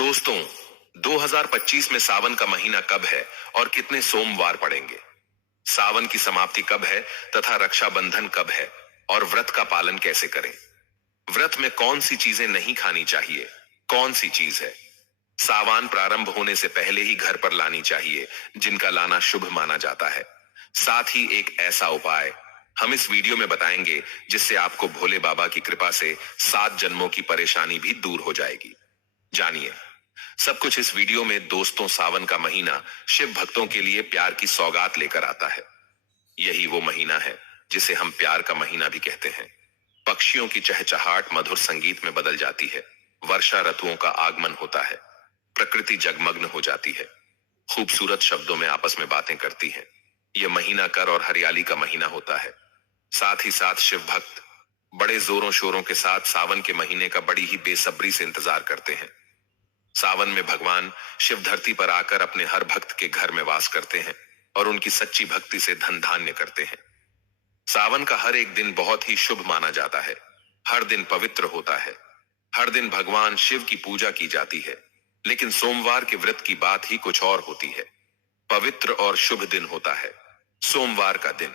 दोस्तों, 2025 में सावन का महीना कब है और कितने सोमवार पड़ेंगे? सावन की समाप्ति कब है तथा रक्षाबंधन कब है और व्रत का पालन कैसे करें? व्रत में कौन सी चीजें नहीं खानी चाहिए? कौन सी चीज है सावन प्रारंभ होने से पहले ही घर पर लानी चाहिए, जिनका लाना शुभ माना जाता है? साथ ही एक ऐसा उपाय हम इस वीडियो में बताएंगे जिससे आपको भोले बाबा की कृपा से 7 जन्मों की परेशानी भी दूर हो जाएगी। जानिए सब कुछ इस वीडियो में। दोस्तों, सावन का महीना शिव भक्तों के लिए प्यार की सौगात लेकर आता है। यही वो महीना है जिसे हम प्यार का महीना भी कहते हैं। पक्षियों की चहचहाट मधुर संगीत में बदल जाती है, वर्षा ऋतुओं का आगमन होता है, प्रकृति जगमग्न हो जाती है, खूबसूरत शब्दों में आपस में बातें करती है। यह महीना कर और हरियाली का महीना होता है। साथ ही साथ शिव भक्त बड़े जोरों शोरों के साथ सावन के महीने का बड़ी ही बेसब्री से इंतजार करते हैं। सावन में भगवान शिव धरती पर आकर अपने हर भक्त के घर में वास करते हैं और उनकी सच्ची भक्ति से धन धान्य करते हैं। सावन का हर एक दिन बहुत ही शुभ माना जाता है। हर दिन पवित्र होता है। हर दिन भगवान शिव की पूजा की जाती है। लेकिन सोमवार के व्रत की बात ही कुछ और होती है। पवित्र और शुभ दिन होता है सोमवार का दिन।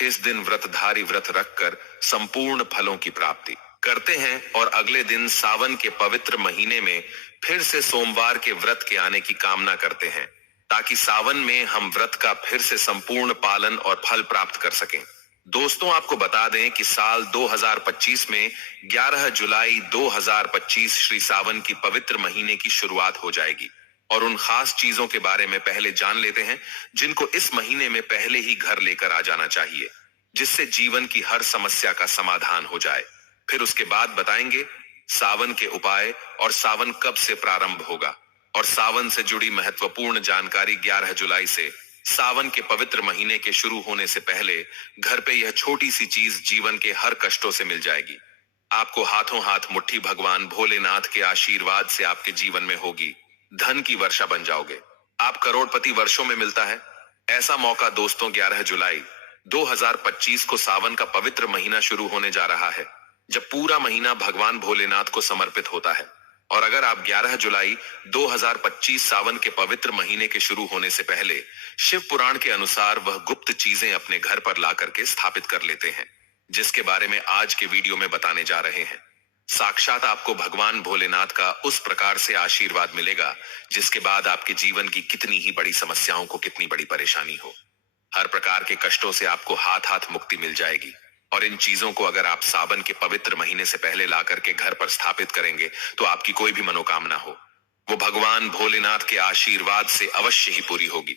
इस दिन व्रतधारी व्रत रखकर संपूर्ण फलों की प्राप्ति करते हैं और अगले दिन सावन के पवित्र महीने में फिर से सोमवार के व्रत के आने की कामना करते हैं, ताकि सावन में हम व्रत का फिर से संपूर्ण पालन और फल प्राप्त कर सकें। दोस्तों, आपको बता दें कि साल 2025 में 11 जुलाई 2025 श्री सावन की पवित्र महीने की शुरुआत हो जाएगी। और उन खास चीजों के बारे में पहले जान लेते हैं जिनको इस महीने में पहले ही घर लेकर आ जाना चाहिए, जिससे जीवन की हर समस्या का समाधान हो जाए। फिर उसके बाद बताएंगे सावन के उपाय और सावन कब से प्रारंभ होगा और सावन से जुड़ी महत्वपूर्ण जानकारी। 11 जुलाई से सावन के पवित्र महीने के शुरू होने से पहले घर पे यह छोटी सी चीज जीवन के हर कष्टों से मिल जाएगी। आपको हाथों हाथ मुट्ठी भगवान भोलेनाथ के आशीर्वाद से आपके जीवन में होगी। धन की वर्षा बन जाओगे। आप करोड़पति वर्षों में मिलता है ऐसा मौका। दोस्तों, 11 जुलाई 2025 को सावन का पवित्र महीना शुरू होने जा रहा है, जब पूरा महीना भगवान भोलेनाथ को समर्पित होता है। और अगर आप 11 जुलाई 2025 सावन के पवित्र महीने के शुरू होने से पहले शिव पुराण के अनुसार वह गुप्त चीजें अपने घर पर ला करके स्थापित कर लेते हैं, जिसके बारे में आज के वीडियो में बताने जा रहे हैं, साक्षात आपको भगवान भोलेनाथ का उस प्रकार से आशीर्वाद मिलेगा जिसके बाद आपके जीवन की कितनी ही बड़ी समस्याओं को, कितनी बड़ी परेशानी हो, हर प्रकार के कष्टों से आपको हाथ हाथ मुक्ति मिल जाएगी। और इन चीजों को अगर आप सावन के पवित्र महीने से पहले ला करके घर पर स्थापित करेंगे तो आपकी कोई भी मनोकामना हो, वो भगवान भोलेनाथ के आशीर्वाद से अवश्य ही पूरी होगी।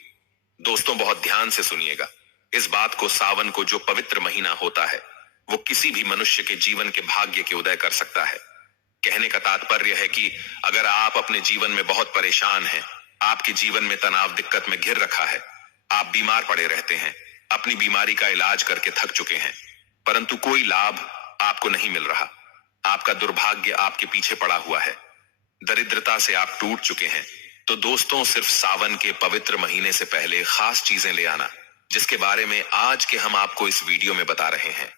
दोस्तों, बहुत ध्यान से सुनिएगा इस बात को। सावन को जो पवित्र महीना होता है वो किसी भी मनुष्य के जीवन के भाग्य के उदय कर सकता है। कहने का तात्पर्य है कि अगर आप अपने जीवन में बहुत परेशान हैं, आपके जीवन में तनाव दिक्कत में घिर रखा है, आप बीमार पड़े रहते हैं, अपनी बीमारी का इलाज करके थक चुके हैं, परंतु कोई लाभ आपको नहीं मिल रहा, आपका दुर्भाग्य आपके पीछे पड़ा हुआ है, दरिद्रता से आप टूट चुके हैं, तो दोस्तों, सिर्फ सावन के पवित्र महीने से पहले खास चीजें ले आना, जिसके बारे में आज के हम आपको इस वीडियो में बता रहे हैं।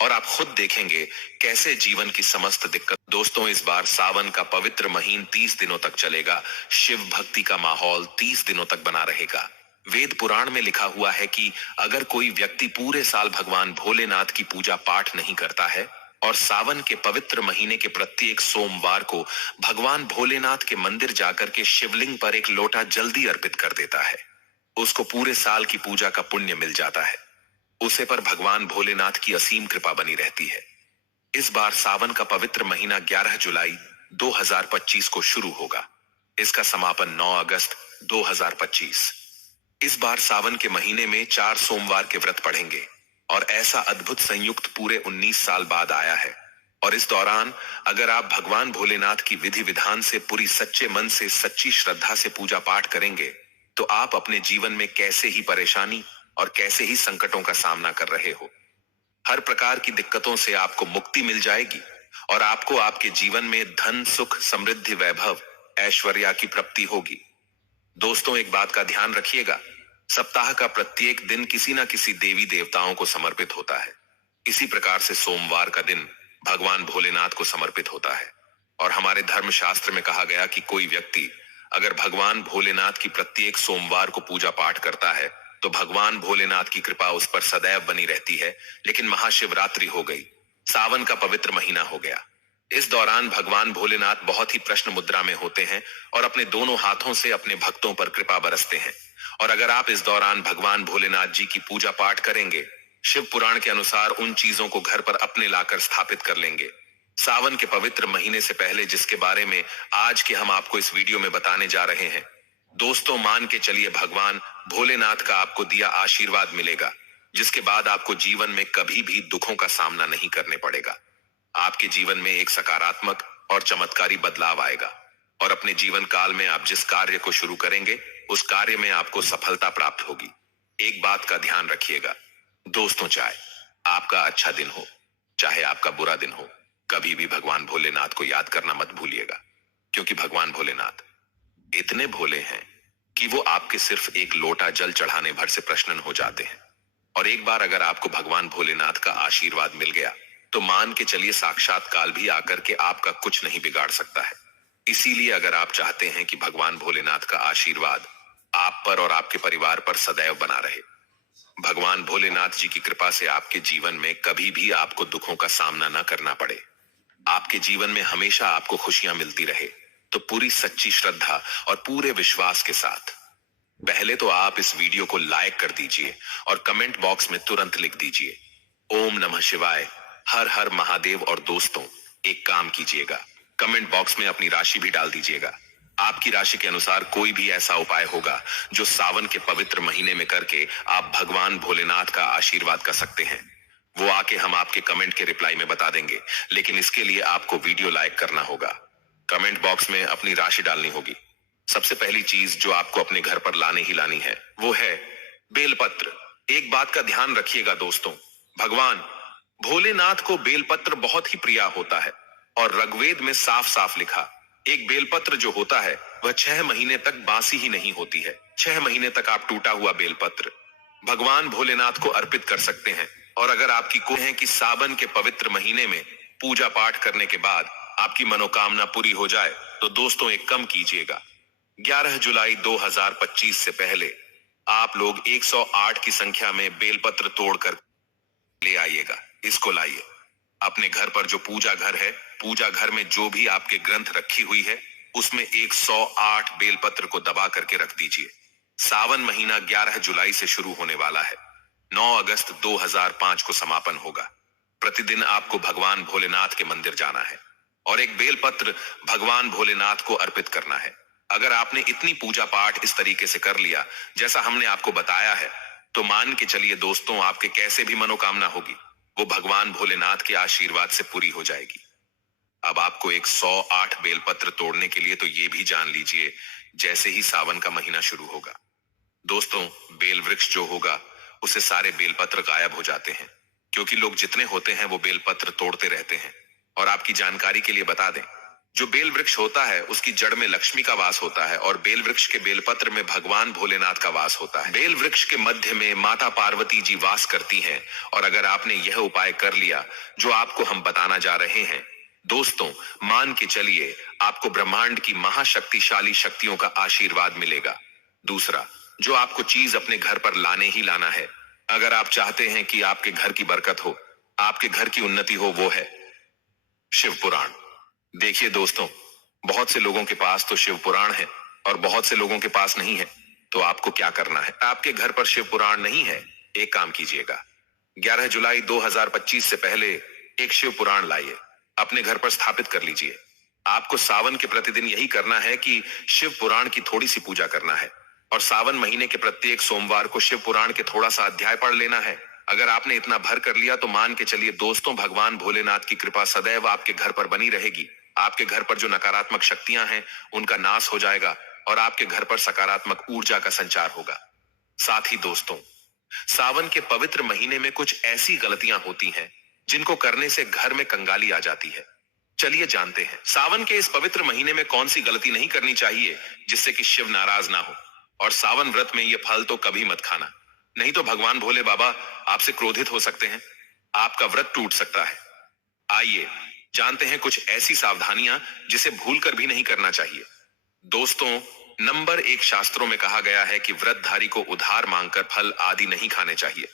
और आप खुद देखेंगे कैसे जीवन की समस्त दिक्कत। दोस्तों, इस बार सावन का पवित्र महीन 30 दिनों तक चलेगा। शिव भक्ति का माहौल 30 दिनों तक बना रहेगा। वेद पुराण में लिखा हुआ है कि अगर कोई व्यक्ति पूरे साल भगवान भोलेनाथ की पूजा पाठ नहीं करता है और सावन के पवित्र महीने के प्रत्येक सोमवार को भगवान भोलेनाथ के मंदिर जाकर के शिवलिंग पर एक लोटा जल्दी अर्पित कर देता है, उसको पूरे साल की पूजा का पुण्य मिल जाता है। उसे पर भगवान भोलेनाथ की असीम कृपा बनी रहती है। इस बार सावन का पवित्र महीना 11 जुलाई 2025 को शुरू होगा। इसका समापन 9 अगस्त 2025। इस बार सावन के महीने में 4 सोमवार के व्रत पढ़ेंगे और ऐसा अद्भुत संयुक्त पूरे 19 साल बाद आया है। और इस दौरान अगर आप भगवान भोलेनाथ की विधि विधान से पूरी सच्चे मन से, सच्ची श्रद्धा से पूजा पाठ करेंगे तो आप अपने जीवन में कैसे ही परेशानी और कैसे ही संकटों का सामना कर रहे हो, हर प्रकार की दिक्कतों से आपको मुक्ति मिल जाएगी और आपको आपके जीवन में धन, सुख, समृद्धि, वैभव, ऐश्वर्या की प्राप्ति होगी। दोस्तों, एक बात का ध्यान रखिएगा, सप्ताह का प्रत्येक दिन किसी न किसी देवी देवताओं को समर्पित होता है। इसी प्रकार से सोमवार का दिन भगवान भोलेनाथ को समर्पित होता है। और हमारे धर्मशास्त्र में कहा गया कि कोई व्यक्ति अगर भगवान भोलेनाथ की प्रत्येक सोमवार को पूजा पाठ करता है तो भगवान भोलेनाथ की कृपा उस पर सदैव बनी रहती है। लेकिन महाशिवरात्रि हो गई, सावन का पवित्र महीना हो गया। इस दौरान भगवान भोलेनाथ बहुत ही प्रश्न मुद्रा में होते हैं और अपने दोनों हाथों से अपने भक्तों पर कृपा बरसते हैं। और अगर आप इस दौरान भगवान भोलेनाथ जी की पूजा पाठ करेंगे, शिव पुराण के अनुसार उन चीजों को घर पर अपने लाकर स्थापित कर लेंगे। सावन के पवित्र महीने से पहले जिसके बारे में आज के हम आपको इस वीडियो में बताने जा रहे हैं, दोस्तों मान के चलिए भगवान भोलेनाथ का आपको दिया आशीर्वाद मिलेगा, जिसके बाद आपको जीवन में कभी भी दुखों का सामना नहीं करने पड़ेगा। आपके जीवन में एक सकारात्मक और चमत्कारी बदलाव आएगा और अपने जीवन काल में आप जिस कार्य को शुरू करेंगे उस कार्य में आपको सफलता प्राप्त होगी। एक बात का ध्यान रखिएगा दोस्तों, चाहे आपका अच्छा दिन हो चाहे आपका बुरा दिन हो, कभी भी भगवान भोलेनाथ को याद करना मत भूलिएगा, क्योंकि भगवान भोलेनाथ इतने भोले हैं कि वो आपके सिर्फ एक लोटा जल चढ़ाने भर से प्रसन्न हो जाते हैं। और एक बार अगर आपको भगवान भोलेनाथ का आशीर्वाद मिल गया तो मान के चलिए साक्षात काल भी आकर के आपका कुछ नहीं बिगाड़ सकता है। इसीलिए अगर आप चाहते हैं कि भगवान भोलेनाथ का आशीर्वाद आप पर और आपके परिवार पर सदैव बना रहे, भगवान भोलेनाथ जी की कृपा से आपके जीवन में कभी भी आपको दुखों का सामना न करना पड़े, आपके जीवन में हमेशा आपको खुशियां मिलती रहे, तो पूरी सच्ची श्रद्धा और पूरे विश्वास के साथ पहले तो आप इस वीडियो को लाइक कर दीजिए और कमेंट बॉक्स में तुरंत लिख दीजिए ओम नमः शिवाय, हर हर महादेव। और दोस्तों एक काम कीजिएगा, कमेंट बॉक्स में अपनी राशि भी डाल दीजिएगा। आपकी राशि के अनुसार कोई भी ऐसा उपाय होगा जो सावन के पवित्र महीने में करके आप भगवान भोलेनाथ का आशीर्वाद कर सकते हैं, वो आके हम आपके कमेंट के रिप्लाई में बता देंगे। लेकिन इसके लिए आपको वीडियो लाइक करना होगा, कमेंट बॉक्स में अपनी राशि डालनी होगी। सबसे पहली चीज जो आपको अपने घर पर लाने ही लानी है वो है बेलपत्र। एक बात का ध्यान रखिएगा दोस्तों, भगवान भोलेनाथ को बेलपत्र बहुत ही प्रिय होता है और ऋग्वेद में साफ साफ लिखा, एक बेलपत्र जो होता है वह 6 महीने तक बासी ही नहीं होती है। 6 महीने तक आप टूटा हुआ बेलपत्र भगवान भोलेनाथ को अर्पित कर सकते हैं। और अगर आपकी कोई है कि सावन के पवित्र महीने में पूजा पाठ करने के बाद आपकी मनोकामना पूरी हो जाए, तो दोस्तों एक कम कीजिएगा, 11 जुलाई 2025 से पहले आप लोग 108 की संख्या में बेलपत्र तोड़कर ले आइएगा। इसको लाइए अपने घर पर, जो पूजा घर है, पूजा घर में जो भी आपके ग्रंथ रखी हुई है उसमें 108 बेलपत्र को दबा करके रख दीजिए। सावन महीना 11 जुलाई से शुरू होने वाला है, 9 अगस्त 2005 को समापन होगा। प्रतिदिन आपको भगवान भोलेनाथ के मंदिर जाना है और एक बेलपत्र भगवान भोलेनाथ को अर्पित करना है। अगर आपने इतनी पूजा पाठ इस तरीके से कर लिया जैसा हमने आपको बताया है, तो मान के चलिए दोस्तों आपके कैसे भी मनोकामना होगी वो भगवान भोलेनाथ के आशीर्वाद से पूरी हो जाएगी। अब आपको 108 बेलपत्र तोड़ने के लिए तो ये भी जान लीजिए, जैसे ही सावन का महीना शुरू होगा दोस्तों, बेल वृक्ष जो होगा उसे सारे बेलपत्र गायब हो जाते हैं, क्योंकि लोग जितने होते हैं वो बेलपत्र तोड़ते रहते हैं। और आपकी जानकारी के लिए बता दें, जो बेल वृक्ष होता है उसकी जड़ में लक्ष्मी का वास होता है और बेल वृक्ष के बेलपत्र में भगवान भोलेनाथ का वास होता है। बेल वृक्ष के मध्य में माता पार्वती जी वास करती हैं। और अगर आपने यह उपाय कर लिया जो आपको हम बताना जा रहे हैं दोस्तों, मान के चलिए आपको ब्रह्मांड की महाशक्तिशाली शक्तियों का आशीर्वाद मिलेगा। दूसरा जो आपको चीज अपने घर पर लाने ही लाना है, अगर आप चाहते हैं कि आपके घर की बरकत हो, आपके घर की उन्नति हो, वो है शिव पुराण। देखिए दोस्तों, बहुत से लोगों के पास तो शिव पुराण है और बहुत से लोगों के पास नहीं है। तो आपको क्या करना है, आपके घर पर शिव पुराण नहीं है, एक काम कीजिएगा, 11 जुलाई 2025 से पहले एक शिव पुराण लाइए, अपने घर पर स्थापित कर लीजिए। आपको सावन के प्रतिदिन यही करना है कि शिव पुराण की थोड़ी सी पूजा करना है और सावन महीने के प्रत्येक सोमवार को शिव पुराण के थोड़ा सा अध्याय पढ़ लेना है। अगर आपने इतना भर कर लिया तो मान के चलिए दोस्तों भगवान भोलेनाथ की कृपा सदैव आपके घर पर बनी रहेगी। आपके घर पर जो नकारात्मक शक्तियां हैं उनका नाश हो जाएगा और आपके घर पर सकारात्मक ऊर्जा का संचार होगा। साथ ही दोस्तों, सावन के पवित्र महीने में कुछ ऐसी गलतियां होती हैं जिनको करने से घर में कंगाली आ जाती है। चलिए जानते हैं सावन के इस पवित्र महीने में कौन सी गलती नहीं करनी चाहिए जिससे कि शिव नाराज ना हो। और सावन व्रत में ये फल तो कभी मत खाना, नहीं तो भगवान भोले बाबा आपसे क्रोधित हो सकते हैं, आपका व्रत टूट सकता है। आइए जानते हैं कुछ ऐसी सावधानियां जिसे भूलकर भी नहीं करना चाहिए। दोस्तों, नंबर 1, शास्त्रों में कहा गया है कि व्रतधारी को उधार मांगकर फल आदि नहीं खाने चाहिए।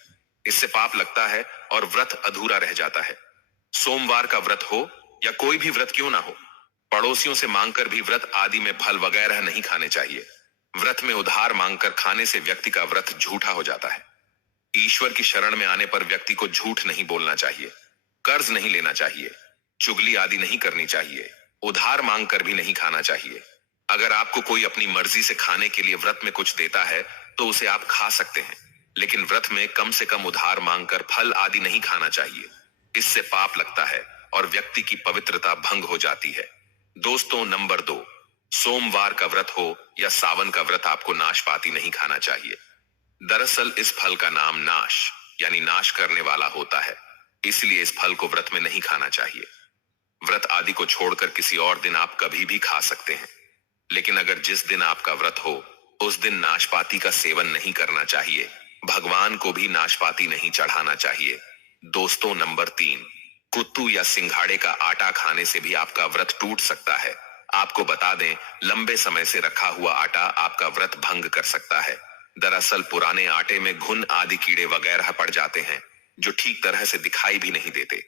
इससे पाप लगता है और व्रत अधूरा रह जाता है। सोमवार का व्रत हो या कोई भी व्रत क्यों ना हो, पड़ोसियों से मांगकर भी व्रत आदि में फल वगैरह नहीं खाने चाहिए। व्रत में उधार मांगकर खाने से व्यक्ति का व्रत झूठा हो जाता है। ईश्वर की शरण में आने पर व्यक्ति को झूठ नहीं बोलना चाहिए, कर्ज नहीं लेना चाहिए, चुगली आदि नहीं करनी चाहिए, उधार मांगकर भी नहीं खाना चाहिए। अगर आपको कोई अपनी मर्जी से खाने के लिए व्रत में कुछ देता है तो उसे आप खा सकते हैं, लेकिन व्रत में कम से कम उधार मांगकर फल आदि नहीं खाना चाहिए। इससे पाप लगता है और व्यक्ति की पवित्रता भंग हो जाती है। दोस्तों, नंबर 2, सोमवार का व्रत हो या सावन का व्रत आपको नाशपाती नहीं खाना चाहिए। दरअसल इस फल का नाम नाश यानी नाश करने वाला होता है, इसलिए इस फल को व्रत में नहीं खाना चाहिए। व्रत आदि को छोड़कर किसी और दिन आप कभी भी खा सकते हैं, लेकिन अगर जिस दिन आपका व्रत हो उस दिन नाशपाती का सेवन नहीं करना चाहिए। भगवान को भी नाशपाती नहीं चढ़ाना चाहिए। दोस्तों, नंबर 3, कुत्तू या सिंघाड़े का आटा खाने से भी आपका व्रत टूट सकता है। आपको बता दें, लंबे समय से रखा हुआ आटा आपका व्रत भंग कर सकता है। दरअसल पुराने आटे में घुन आदि कीड़े वगैरह पड़ जाते हैं जो ठीक तरह से दिखाई भी नहीं देते।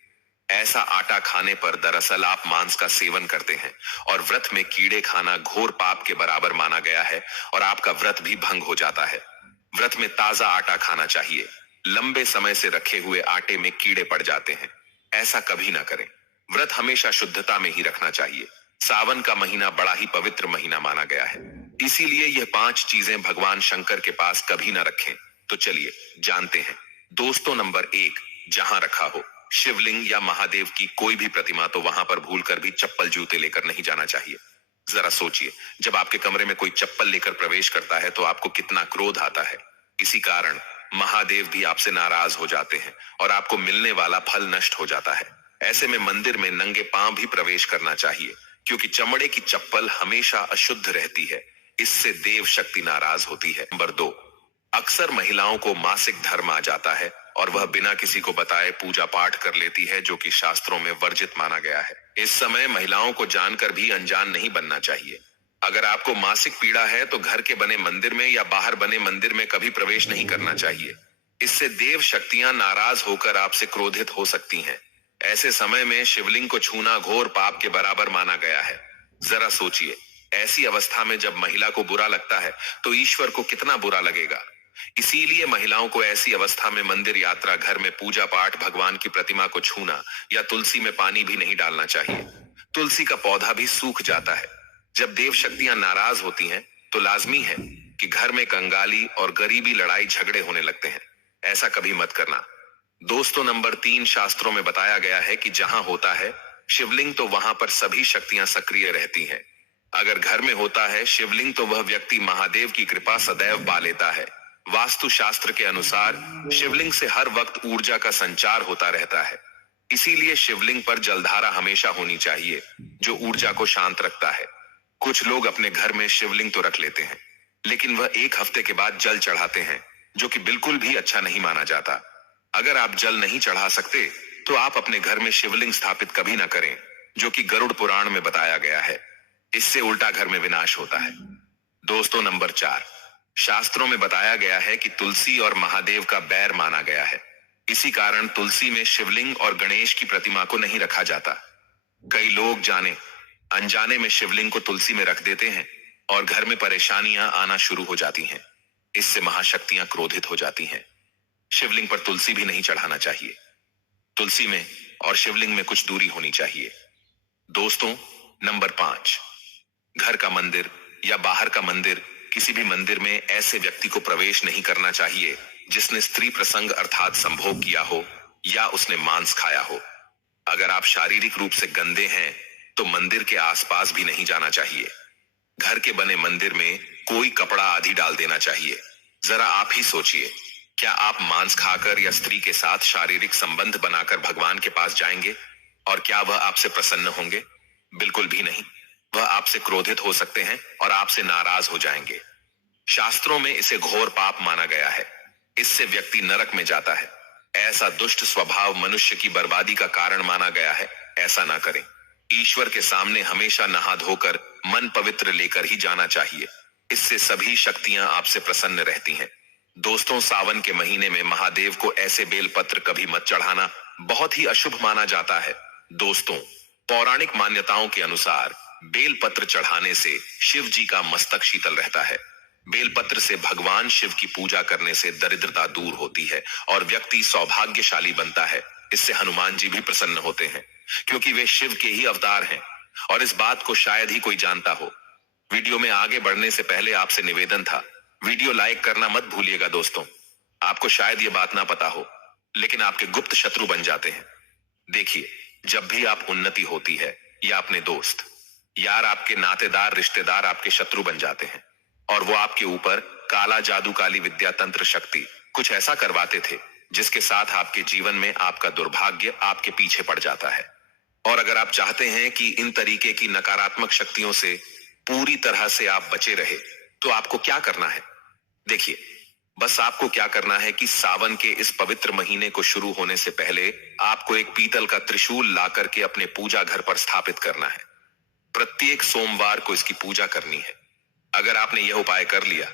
ऐसा आटा खाने पर दरअसल आप मांस का सेवन करते हैं और व्रत में कीड़े खाना घोर पाप के बराबर माना गया है और आपका व्रत भी भंग हो जाता है। व्रत में ताजा आटा खाना चाहिए। लंबे समय से रखे हुए आटे में कीड़े पड़ जाते हैं, ऐसा कभी ना करें। व्रत हमेशा शुद्धता में ही रखना चाहिए। सावन का महीना बड़ा ही पवित्र महीना माना गया है, इसीलिए यह 5 चीजें भगवान शंकर के पास कभी ना रखें। तो चलिए जानते हैं। दोस्तों, नंबर 1, जहां रखा हो शिवलिंग या महादेव की कोई भी प्रतिमा तो वहां पर भूलकर भी चप्पल जूते लेकर नहीं जाना चाहिए। जरा सोचिए, जब आपके कमरे में कोई चप्पल लेकर प्रवेश करता है तो आपको कितना क्रोध आता है। इसी कारण महादेव भी आपसे नाराज हो जाते हैं और आपको मिलने वाला फल नष्ट हो जाता है। ऐसे में मंदिर में नंगे पांव भी प्रवेश करना चाहिए, क्योंकि चमड़े की चप्पल हमेशा अशुद्ध रहती है। इससे देव शक्ति नाराज होती है। नंबर 2, अक्सर महिलाओं को मासिक धर्म आ जाता है और वह बिना किसी को बताए पूजा पाठ कर लेती है, जो कि शास्त्रों में वर्जित माना गया है। इस समय महिलाओं को जानकर भी अनजान नहीं बनना चाहिए। अगर आपको मासिक पीड़ा है तो घर के बने मंदिर में या बाहर बने मंदिर में कभी प्रवेश नहीं करना चाहिए। इससे देव शक्तियां नाराज होकर आपसे क्रोधित हो सकती हैं। ऐसे समय में शिवलिंग को छूना घोर पाप के बराबर माना गया है। जरा सोचिए, ऐसी अवस्था में जब महिला को बुरा लगता है तो ईश्वर को कितना बुरा लगेगा। इसीलिए महिलाओं को ऐसी अवस्था में मंदिर यात्रा, घर में पूजा पाठ, भगवान की प्रतिमा को छूना या तुलसी में पानी भी नहीं डालना चाहिए। तुलसी का पौधा भी सूख जाता है। जब देव शक्तियां नाराज होती हैं तो लाजमी है कि घर में कंगाली और गरीबी, लड़ाई झगड़े होने लगते हैं। ऐसा कभी मत करना। दोस्तों, नंबर 3, शास्त्रों में बताया गया है कि जहां होता है शिवलिंग तो वहां पर सभी शक्तियां सक्रिय रहती हैं। अगर घर में होता है शिवलिंग तो वह व्यक्ति महादेव की कृपा सदैव पा लेता है। वास्तु शास्त्र के अनुसार शिवलिंग से हर वक्त ऊर्जा का संचार होता रहता है। इसीलिए शिवलिंग पर जलधारा हमेशा होनी चाहिए, जो ऊर्जा को शांत रखता है। कुछ लोग अपने घर में शिवलिंग तो रख लेते हैं, लेकिन वह 1 हफ्ते के बाद जल चढ़ाते हैं, जो कि बिल्कुल भी अच्छा नहीं माना जाता। अगर आप जल नहीं चढ़ा सकते तो आप अपने घर में शिवलिंग स्थापित कभी ना करें, जो कि गरुड़ पुराण में बताया गया है। इससे उल्टा घर में विनाश होता है। दोस्तों, नंबर 4, शास्त्रों में बताया गया है कि तुलसी और महादेव का बैर माना गया है। इसी कारण तुलसी में शिवलिंग और गणेश की प्रतिमा को नहीं रखा जाता। कई लोग जाने अनजाने में शिवलिंग को तुलसी में रख देते हैं और घर में परेशानियां आना शुरू हो जाती हैं। इससे महाशक्तियां क्रोधित हो जाती हैं। शिवलिंग पर तुलसी भी नहीं चढ़ाना चाहिए। तुलसी में और शिवलिंग में कुछ दूरी होनी चाहिए। दोस्तों, नंबर 5, घर का मंदिर या बाहर का मंदिर, किसी भी मंदिर में ऐसे व्यक्ति को प्रवेश नहीं करना चाहिए जिसने स्त्री प्रसंग अर्थात संभोग किया हो या उसने मांस खाया हो। अगर आप शारीरिक रूप से गंदे हैं तो मंदिर के आसपास भी नहीं जाना चाहिए। घर के बने मंदिर में कोई कपड़ा आदि डाल देना चाहिए। जरा आप ही सोचिए, क्या आप मांस खाकर या स्त्री के साथ शारीरिक संबंध बनाकर भगवान के पास जाएंगे और क्या वह आपसे प्रसन्न होंगे? बिल्कुल भी नहीं। वह आपसे क्रोधित हो सकते हैं और आपसे नाराज हो जाएंगे। शास्त्रों में इसे घोर पाप माना गया है। इससे व्यक्ति नरक में जाता है। ऐसा दुष्ट स्वभाव मनुष्य की बर्बादी का कारण माना गया है। ऐसा ना करें। ईश्वर के सामने हमेशा नहा धोकर मन पवित्र लेकर ही जाना चाहिए। इससे सभी शक्तियां आपसे प्रसन्न रहती हैं। दोस्तों, सावन के महीने में महादेव को ऐसे बेलपत्र कभी मत चढ़ाना, बहुत ही अशुभ माना जाता है। दोस्तों, पौराणिक मान्यताओं के अनुसार बेलपत्र चढ़ाने से शिव जी का मस्तक शीतल रहता है। बेलपत्र से भगवान शिव की पूजा करने से दरिद्रता दूर होती है और व्यक्ति सौभाग्यशाली बनता है। इससे हनुमान जी भी प्रसन्न होते हैं, क्योंकि वे शिव के ही अवतार हैं और इस बात को शायद ही कोई जानता हो। वीडियो में आगे बढ़ने से पहले आपसे निवेदन था, वीडियो लाइक करना मत भूलिएगा। दोस्तों, आपको शायद ये बात ना पता हो, लेकिन आपके गुप्त शत्रु बन जाते हैं। देखिए, जब भी आप उन्नति होती है या अपने दोस्त यार, आपके नातेदार रिश्तेदार आपके शत्रु बन जाते हैं और वो आपके ऊपर काला जादू, काली विद्या, तंत्र शक्ति कुछ ऐसा करवाते थे जिसके साथ आपके जीवन में आपका दुर्भाग्य आपके पीछे पड़ जाता है। और अगर आप चाहते हैं कि इन तरीके की नकारात्मक शक्तियों से पूरी तरह से आप बचे रहे, तो आपको क्या करना है? देखिए, बस आपको क्या करना है कि सावन के इस पवित्र महीने को शुरू होने से पहले आपको एक पीतल का त्रिशूल ला करके अपने पूजा घर पर स्थापित करना है। प्रत्येक सोमवार को इसकी पूजा करनी है। अगर आपने यह उपाय कर लिया,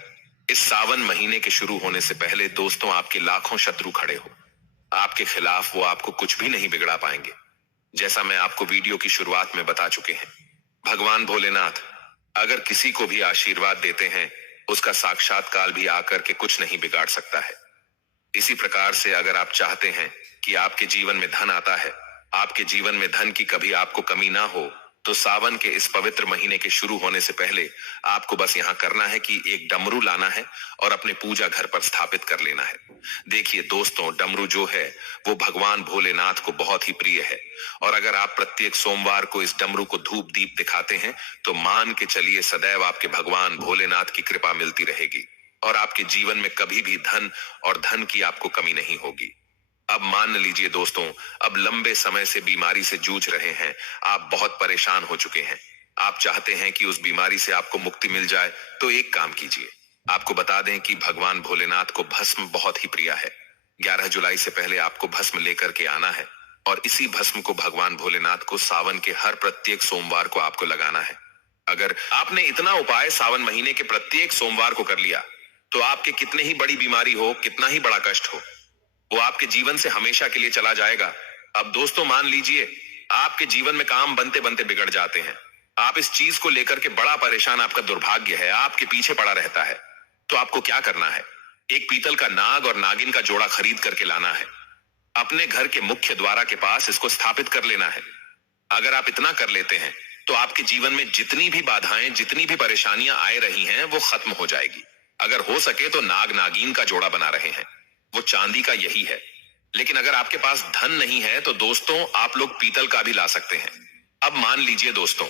इस सावन महीने के शुरू होने से पहले दोस्तों, आपके लाखों शत्रु खड़े हो आपके खिलाफ, वो आपको कुछ भी नहीं बिगड़ा पाएंगे। जैसा मैं आपको वीडियो की शुरुआत में बता चुके हैं, भगवान भोलेनाथ अगर किसी को भी आशीर्वाद देते हैं, उसका साक्षात काल भी आकर के कुछ नहीं बिगाड़ सकता है। इसी प्रकार से अगर आप चाहते हैं कि आपके जीवन में धन आता है, आपके जीवन में धन की कभी आपको कमी ना हो, तो सावन के इस पवित्र महीने के शुरू होने से पहले आपको बस यहां करना है कि एक डमरू लाना है और अपने पूजा घर पर स्थापित कर लेना है। देखिए दोस्तों, डमरू जो है वो भगवान भोलेनाथ को बहुत ही प्रिय है और अगर आप प्रत्येक सोमवार को इस डमरू को धूप दीप दिखाते हैं, तो मान के चलिए सदैव आपके भगवान भोलेनाथ की कृपा मिलती रहेगी और आपके जीवन में कभी भी धन और धन की आपको कमी नहीं होगी। अब मान लीजिए दोस्तों, अब लंबे समय से बीमारी से जूझ रहे हैं, आप बहुत परेशान हो चुके हैं, आप चाहते हैं कि उस बीमारी से आपको मुक्ति मिल जाए, तो एक काम कीजिए। आपको बता दें कि भगवान भोलेनाथ को भस्म बहुत ही प्रिय है। 11 जुलाई से पहले आपको भस्म लेकर के आना है और इसी भस्म को भगवान भोलेनाथ को सावन के हर प्रत्येक सोमवार को आपको लगाना है। अगर आपने इतना उपाय सावन महीने के प्रत्येक सोमवार को कर लिया, तो आपके कितने ही बड़ी बीमारी हो, कितना ही बड़ा कष्ट हो, वो आपके जीवन से हमेशा के लिए चला जाएगा। अब दोस्तों मान लीजिए, आपके जीवन में काम बनते बनते बिगड़ जाते हैं, आप इस चीज को लेकर के बड़ा परेशान, आपका दुर्भाग्य है, आपके पीछे पड़ा रहता है, तो आपको क्या करना है? एक पीतल का नाग और नागिन का जोड़ा खरीद करके लाना है। अपने घर के मुख्य द्वार के पास इसको स्थापित कर लेना है। अगर आप इतना कर लेते हैं, तो आपके जीवन में जितनी भी बाधाएं, जितनी भी परेशानियां आए रही हैं, वो खत्म हो जाएगी। अगर हो सके तो नाग नागिन का जोड़ा बना रहे हैं, वो चांदी का यही है। लेकिन अगर आपके पास धन नहीं है, तो दोस्तों आप लोग पीतल का भी ला सकते हैं। अब मान लीजिए दोस्तों,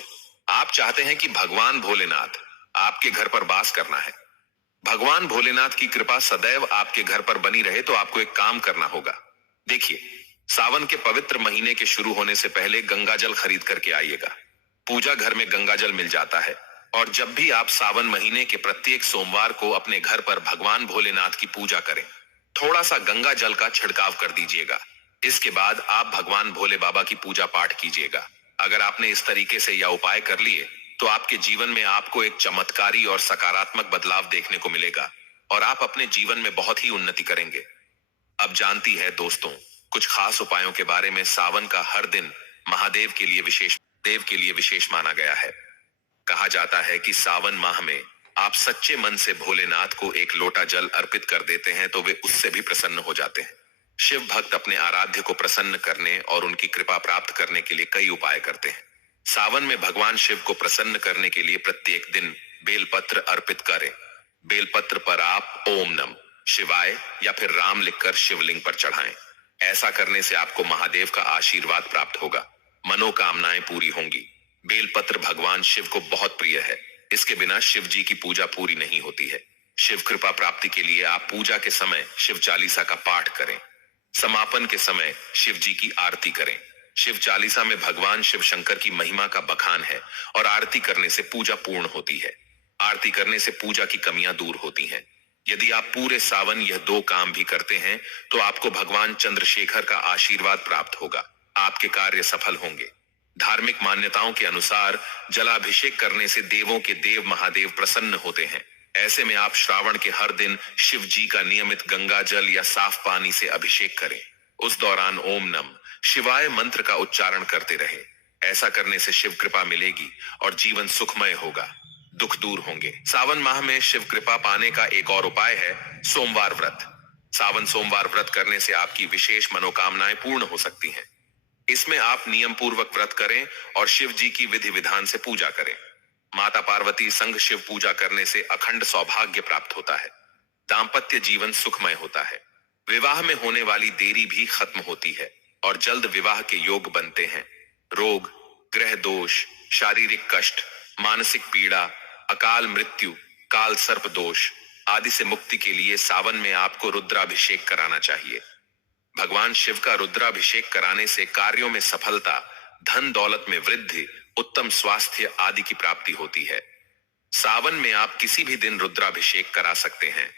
आप चाहते हैं कि भगवान भोलेनाथ आपके घर पर वास करना है, भगवान भोलेनाथ की कृपा सदैव आपके घर पर बनी रहे, तो आपको एक काम करना होगा। देखिए, सावन के पवित्र महीने के शुरू होने से पहले गंगा जल खरीद करके आइएगा। पूजा घर में गंगा जल मिल जाता है और जब भी आप सावन महीने के प्रत्येक सोमवार को अपने घर पर भगवान भोलेनाथ की पूजा करें, थोड़ा सा गंगा जल का छिड़काव कर दीजिएगा। इसके बाद आप भगवान भोले बाबा की पूजा पाठ कीजिएगा। अगर आपने इस तरीके से यह उपाय कर लिए, तो आपके जीवन में आपको एक चमत्कारी और सकारात्मक बदलाव देखने को मिलेगा और आप अपने जीवन में बहुत ही उन्नति करेंगे। अब जानती है दोस्तों, कुछ खास उपायों के बारे में। सावन का हर दिन महादेव के लिए विशेष माना गया है। कहा जाता है कि सावन माह में आप सच्चे मन से भोलेनाथ को एक लोटा जल अर्पित कर देते हैं, तो वे उससे भी प्रसन्न हो जाते हैं। शिव भक्त अपने आराध्य को प्रसन्न करने और उनकी कृपा प्राप्त करने के लिए कई उपाय करते हैं। सावन में भगवान शिव को प्रसन्न करने के लिए प्रत्येक दिन बेलपत्र अर्पित करें। बेलपत्र पर आप ओम नमः शिवाय या फिर राम लिखकर शिवलिंग पर चढ़ाएं। ऐसा करने से आपको महादेव का आशीर्वाद प्राप्त होगा, मनोकामनाएं पूरी होंगी। बेलपत्र भगवान शिव को बहुत प्रिय है, इसके बिना शिव जी की पूजा पूरी नहीं होती है। शिव कृपा प्राप्ति के लिए आप पूजा के समय शिव चालीसा का पाठ करें। समापन के समय शिव जी की आरती करें। शिव चालीसा में भगवान शिव शंकर की महिमा का बखान है और आरती करने से पूजा पूर्ण होती है। आरती करने से पूजा की कमियां दूर होती हैं। यदि आप पूरे सावन यह 2 काम भी करते हैं, तो आपको भगवान चंद्रशेखर का आशीर्वाद प्राप्त होगा। आपके कार्य सफल होंगे। धार्मिक मान्यताओं के अनुसार जलाभिषेक करने से देवों के देव महादेव प्रसन्न होते हैं। ऐसे में आप श्रावण के हर दिन शिव जी का नियमित गंगा जल या साफ पानी से अभिषेक करें। उस दौरान ओम नम शिवाय मंत्र का उच्चारण करते रहे। ऐसा करने से शिव कृपा मिलेगी और जीवन सुखमय होगा, दुख दूर होंगे। सावन माह में शिव कृपा पाने का एक और उपाय है सोमवार व्रत। सावन सोमवार व्रत करने से आपकी विशेष मनोकामनाएं पूर्ण हो सकती हैं। इसमें आप नियम पूर्वक व्रत करें और शिव जी की विधि विधान से पूजा करें। माता पार्वती संग शिव पूजा करने से अखंड सौभाग्य प्राप्त होता है। दाम्पत्य जीवन सुखमय होता है। विवाह में होने वाली देरी भी खत्म होती है और जल्द विवाह के योग बनते हैं। रोग, ग्रह दोष, शारीरिक कष्ट, मानसिक पीड़ा, अकाल मृत्यु, काल सर्प दोष आदि से मुक्ति के लिए सावन में आपको रुद्राभिषेक कराना चाहिए। भगवान शिव का रुद्राभिषेक कराने से कार्यों में सफलता, धन दौलत में वृद्धि, उत्तम स्वास्थ्य आदि की प्राप्ति होती है। सावन में आप किसी भी दिन रुद्राभिषेक करा सकते हैं,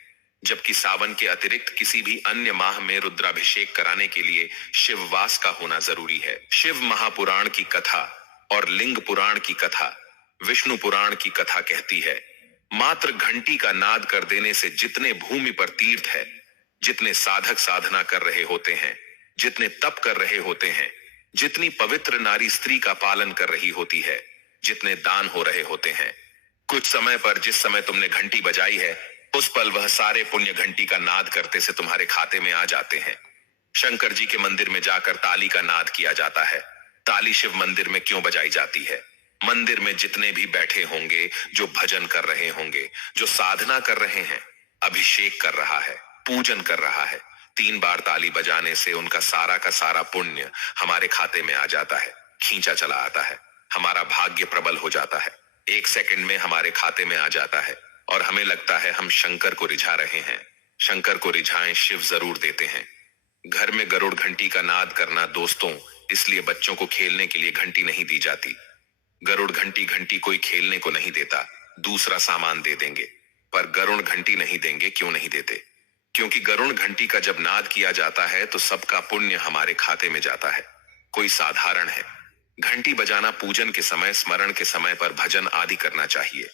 जबकि सावन के अतिरिक्त किसी भी अन्य माह में रुद्राभिषेक कराने के लिए शिववास का होना जरूरी है। शिव महापुराण की कथा और लिंग पुराण की कथा, विष्णु पुराण की कथा कहती है, मात्र घंटी का नाद कर देने से जितने भूमि पर तीर्थ है, जितने साधक साधना कर रहे होते हैं, जितने तप कर रहे होते हैं, जितनी पवित्र नारी स्त्री का पालन कर रही होती है, जितने दान हो रहे होते हैं, कुछ समय पर जिस समय तुमने घंटी बजाई है उस पल वह सारे पुण्य घंटी का नाद करते से तुम्हारे खाते में आ जाते हैं। शंकर जी के मंदिर में जाकर ताली का नाद किया जाता है। ताली शिव मंदिर में क्यों बजाई जाती है? मंदिर में जितने भी बैठे होंगे, जो भजन कर रहे होंगे, जो साधना कर रहे हैं, अभिषेक कर रहा है, पूजन कर रहा है, 3 बार ताली बजाने से उनका सारा का सारा पुण्य हमारे खाते में आ जाता है, खींचा चला आता है। हमारा भाग्य प्रबल हो जाता है, 1 सेकंड में हमारे खाते में आ जाता है और हमें लगता है हम शंकर को रिझा रहे हैं। शंकर को रिझाएं, शिव जरूर देते हैं। घर में गरुड़ घंटी का नाद करना दोस्तों, इसलिए बच्चों को खेलने के लिए घंटी नहीं दी जाती। गरुड़ घंटी घंटी कोई खेलने को नहीं देता, दूसरा सामान दे देंगे, पर गरुड़ घंटी नहीं देंगे। क्यों नहीं देते? क्योंकि गरुड़ घंटी का जब नाद किया जाता है तो सबका पुण्य हमारे खाते में जाता है। कोई साधारण है। घंटी बजाना पूजन के समय, स्मरण के समय पर भजन आदि करना चाहिए,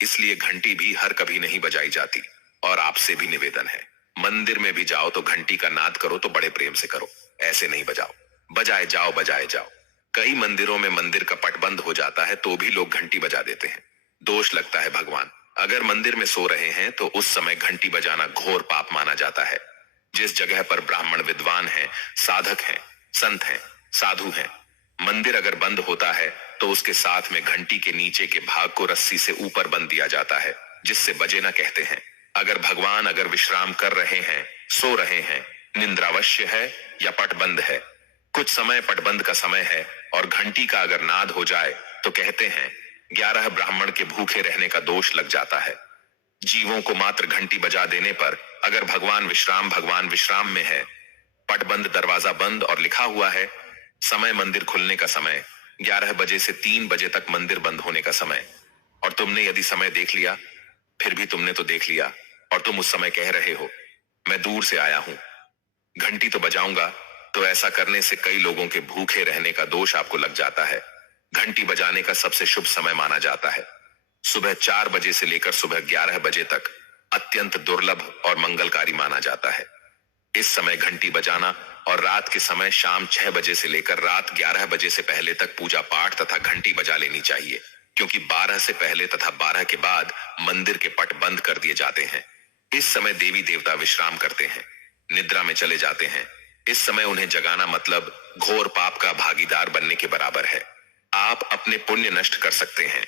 इसलिए घंटी भी हर कभी नहीं बजाई जाती। और आपसे भी निवेदन है, मंदिर में भी जाओ तो घंटी का नाद करो तो बड़े प्रेम से करो, ऐसे नहीं बजाओ। बजाए जाओ, बजाए जाओ। कई मंदिरों में मंदिर का पट बंद हो जाता है तो भी लोग घंटी बजा देते हैं। दोष लगता है भगवान। अगर मंदिर में सो रहे हैं तो उस समय घंटी बजाना घोर पाप माना जाता है। जिस जगह पर ब्राह्मण विद्वान हैं, साधक हैं, संत हैं, साधु हैं, मंदिर अगर बंद होता है तो उसके साथ में घंटी के नीचे के भाग को रस्सी से ऊपर बंद दिया जाता है, जिससे बजे न कहते हैं। अगर भगवान अगर विश्राम कर रहे हैं, सो रहे हैं, निंद्रावश्य है या पटबंद है, कुछ समय पटबंद का समय है और घंटी का अगर नाद हो जाए तो कहते हैं 11 ब्राह्मण के भूखे रहने का दोष लग जाता है। जीवों को मात्र घंटी बजा देने पर अगर भगवान विश्राम में है, पटबंद दरवाजा बंद और लिखा हुआ है समय मंदिर खुलने का समय 11 बजे से 3 बजे तक मंदिर बंद होने का समय, और तुमने यदि समय देख लिया, फिर भी तुमने तो देख लिया और तुम उस समय कह रहे हो मैं दूर से आया हूं, घंटी तो बजाऊंगा, तो ऐसा करने से कई लोगों के भूखे रहने का दोष आपको लग जाता है। घंटी बजाने का सबसे शुभ समय माना जाता है सुबह 4 बजे से लेकर सुबह 11 बजे तक अत्यंत दुर्लभ और मंगलकारी माना जाता है। इस समय घंटी बजाना और रात के समय शाम 6 बजे से लेकर रात 11 बजे से पहले तक पूजा पाठ तथा घंटी बजा लेनी चाहिए, क्योंकि 12 से पहले तथा 12 के बाद मंदिर के पट बंद कर दिए जाते हैं। इस समय देवी देवता विश्राम करते हैं, निद्रा में चले जाते हैं। इस समय उन्हें जगाना मतलब घोर पाप का भागीदार बनने के बराबर है। आप अपने पुण्य नष्ट कर सकते हैं।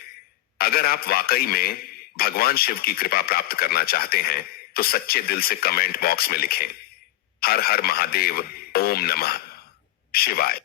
अगर आप वाकई में भगवान शिव की कृपा प्राप्त करना चाहते हैं तो सच्चे दिल से कमेंट बॉक्स में लिखें, हर हर महादेव, ओम नमः शिवाय।